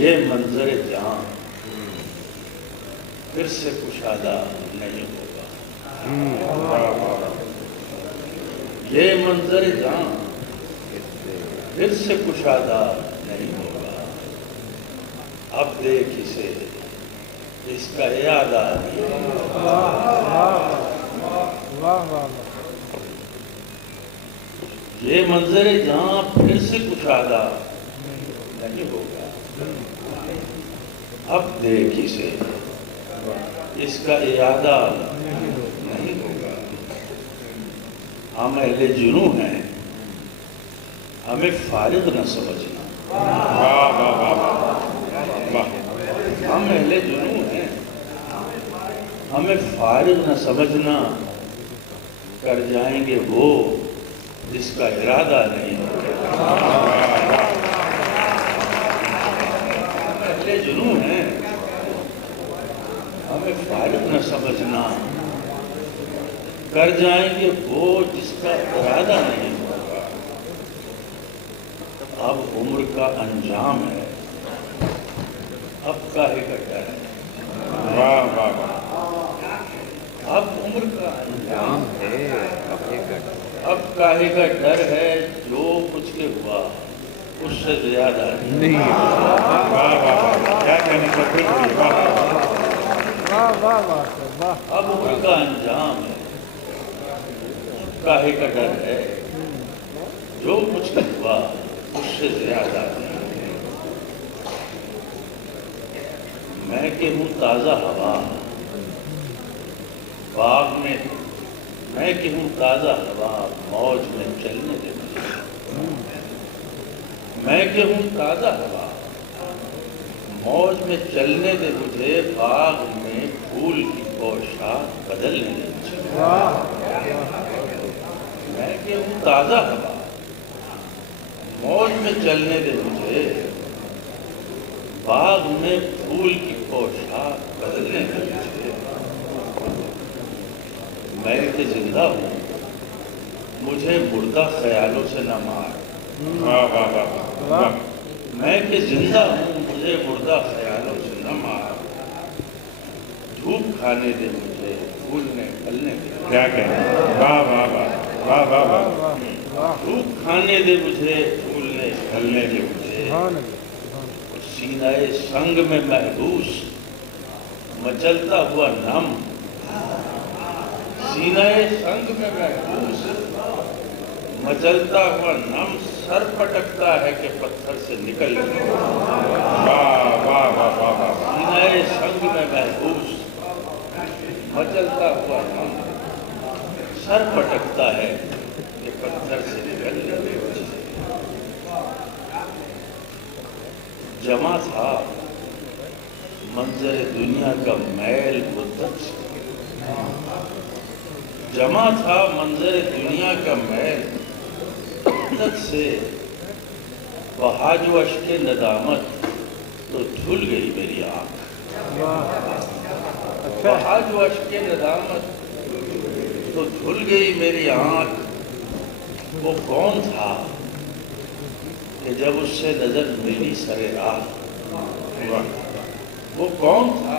یہ منظر جہاں پھر سے کشادہ نہیں ہوگا. یہ منظر جہاں پھر سے کشادہ نہیں ہوگا. اب دیکھ اسے اس کا ارادہ نہیں ہوگا. یہ منظر جہاں پھر سے کشادہ نہیں ہوگا. اب دیکھ اسے اس کا ارادہ نہیں ہوگا. ہم اہل جنوں ہیں, ہمیں فارغ نہ سمجھنا. ہم اہل جنوں ہیں, ہمیں فارغ نہ سمجھنا. کر جائیں گے وہ جس کا ارادہ نہیں ہوگا. ہم اہل جنوں ہیں, ہمیں فارغ نہ سمجھنا. کر جائیں گے وہ جس کا ارادہ نہیں ہوگا. اب عمر کا انجام ہے, اب کاہے کا ڈر ہے. اب عمر کا انجام ہے, اب کاہے کا ڈر ہے. جو کچھ کے ہوا اس سے زیادہ نہیں. اب عمر کا انجام ہے, کاہے کا ڈر ہے. جو کچھ کے ہوا اس سے زیادہ نہیں. میں کہ ہوں تازہ ہوا باغ میں, میں کہ ہوں تازہ ہوا موج میں چلنے دے مجھے. میں کہ ہوں تازہ ہوا موج میں چلنے دے مجھے. باغ میں پھول کی پوشاک بدلنے دے مجھے. میں کہ ہوں تازہ ہوا موج میں چلنے دے مجھے. باغ میں پھول کی پوشاک بدلنے دے مجھے. میں کہ زندہ ہوں مجھے مردہ خیالوں سے نہ مار. میں کہ زندہ ہوں مجھے مردہ خیالوں سے نہ مار. دھوپ کھانے دے مجھے پھولنے پھلنے دے. کیا دھوپ کھانے دے مجھے پھولنے پھلنے دے مجھے. سینہ سنگ میں محبوس مچلتا ہوا نم. سینہ سنگ میں محبوس مچلتا ہوا نم. سر پٹکتا ہے کہ پتھر سے نکل گیا. سینہ سنگ میں محبوس مچلتا ہوا نم. سر پٹکتا ہے کہ پتھر سے نکل گیا. جمع تھا منظر دنیا کا میل مدت سے. جمع تھا منظر دنیا کا میل مدت سے. بہا جو اشک ندامت تو دھل گئی میری آنکھ. بہا جو اشک ندامت تو دھل گئی میری آنکھ. وہ کون تھا کہ جب اس سے نظر ملی سر راہ. وہ کون تھا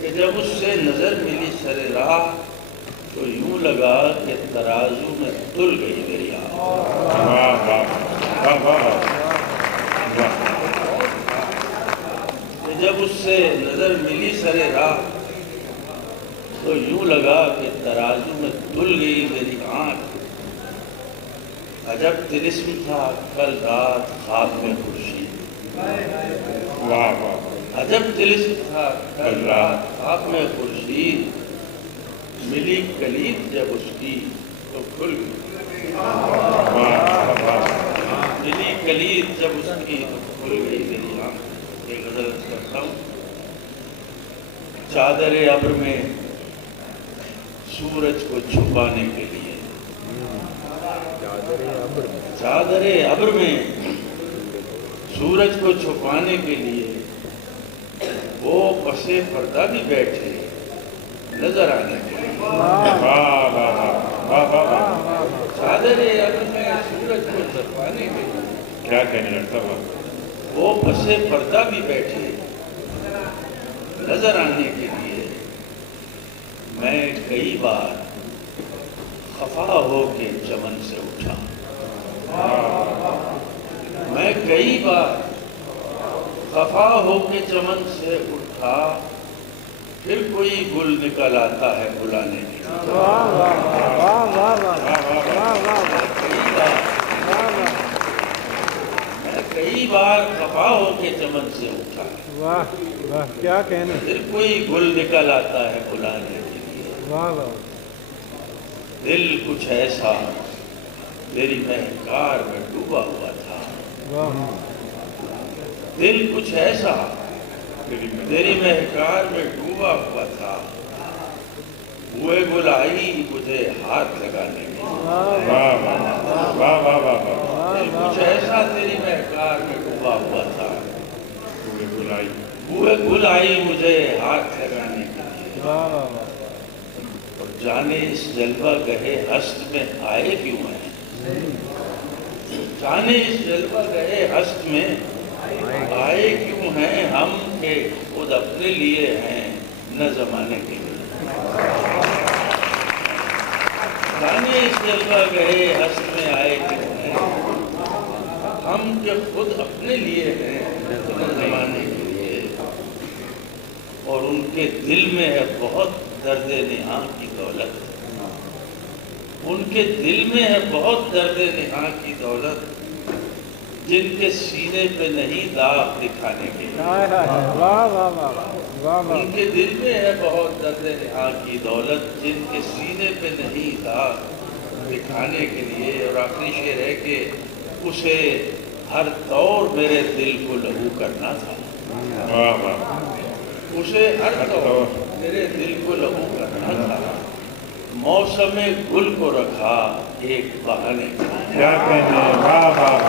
کہ جب اس سے نظر ملی سر راہ. تو یوں لگا کہ ترازو میں تل گئی میری آنکھ. کہ جب اس سے نظر ملی سر راہ تو یوں لگا کہ ترازو میں تل گئی میری آنکھ. عجب طلسم تھا کل رات خواب میں خورشید. عجب طلسم تھا کل رات خواب میں خورشید. ملی کلید جب اس کی تو کھل گئی. ملی کلید جب اس کی تو کھل گئی میری آنکھ. ایک غزل کرتا ہوں. چادر ابر میں سورج کو چھپانے کے لیے. چادر ابر میں سورج کو چھپانے کے لیے وہ پسے پردہ بھی بیٹھے نظر آنے کے لیے. چادر ابر میں سورج کو چھپانے کے لیے. کیا کہنے لگتا ہوا. وہ پسے پردہ بھی بیٹھے نظر آنے کے لیے، میں کئی بار خفا ہو کے چمن سے اٹھا، میں کئی بار خفا ہو کے چمن سے اٹھا، پھر کوئی گل نکل آتا ہے بلانے کے لیے۔ میں کئی بار خفا ہو کے چمن سے اٹھا، واہ واہ کیا کہنا، پھر کوئی گل نکل آتا ہے بلانے کے لیے۔ واہ واہ دل کچھ ایسا تیری مہکار میں ڈوبا ہوا تھا، واہ دل کچھ ایسا تیری مہکار میں ڈوبا ہوا تھا، ہوئے گل آئی مجھے ہاتھ لگانے کے لیے۔ دل کچھ ایسا تیری مہکار میں ڈوبا ہوا تھا، ہوئے گل آئی مجھے ہاتھ لگانے کے لیے۔ واہ واہ اور جانے اس جلوہ گہے ہست میں آئے کیوں ہیں، جانے اس جلوہ گہے ہست میں آئے کیوں ہیں، ہم کہ خود اپنے لیے ہیں نہ زمانے کے لیے۔ جانے اس جلوہ گہے ہست میں آئے کیوں ہیں، ہم کہ خود اپنے لیے ہیں نہ زمانے کے لیے۔ اور ان کے دل میں ہے بہت درد نہاں کی دولت، ان کے دل میں ہے بہت درد نہاں کی دولت، جن کے سینے پہ نہیں داغ دکھانے کے لیے۔ واہ واہ واہ واہ ان کے دل میں ہے بہت درد نہاں کی دولت، جن کے سینے پہ نہیں داغ دکھانے کے لیے۔ اور آخری شعر ہے کہ اسے ہر طور میرے دل کو لہو کرنا تھا، اسے ہر طور میرے دل کو لہو کرنا تھا، موسم گل کو رکھا ایک بہانے کا۔ کیا کہنے، واہ واہ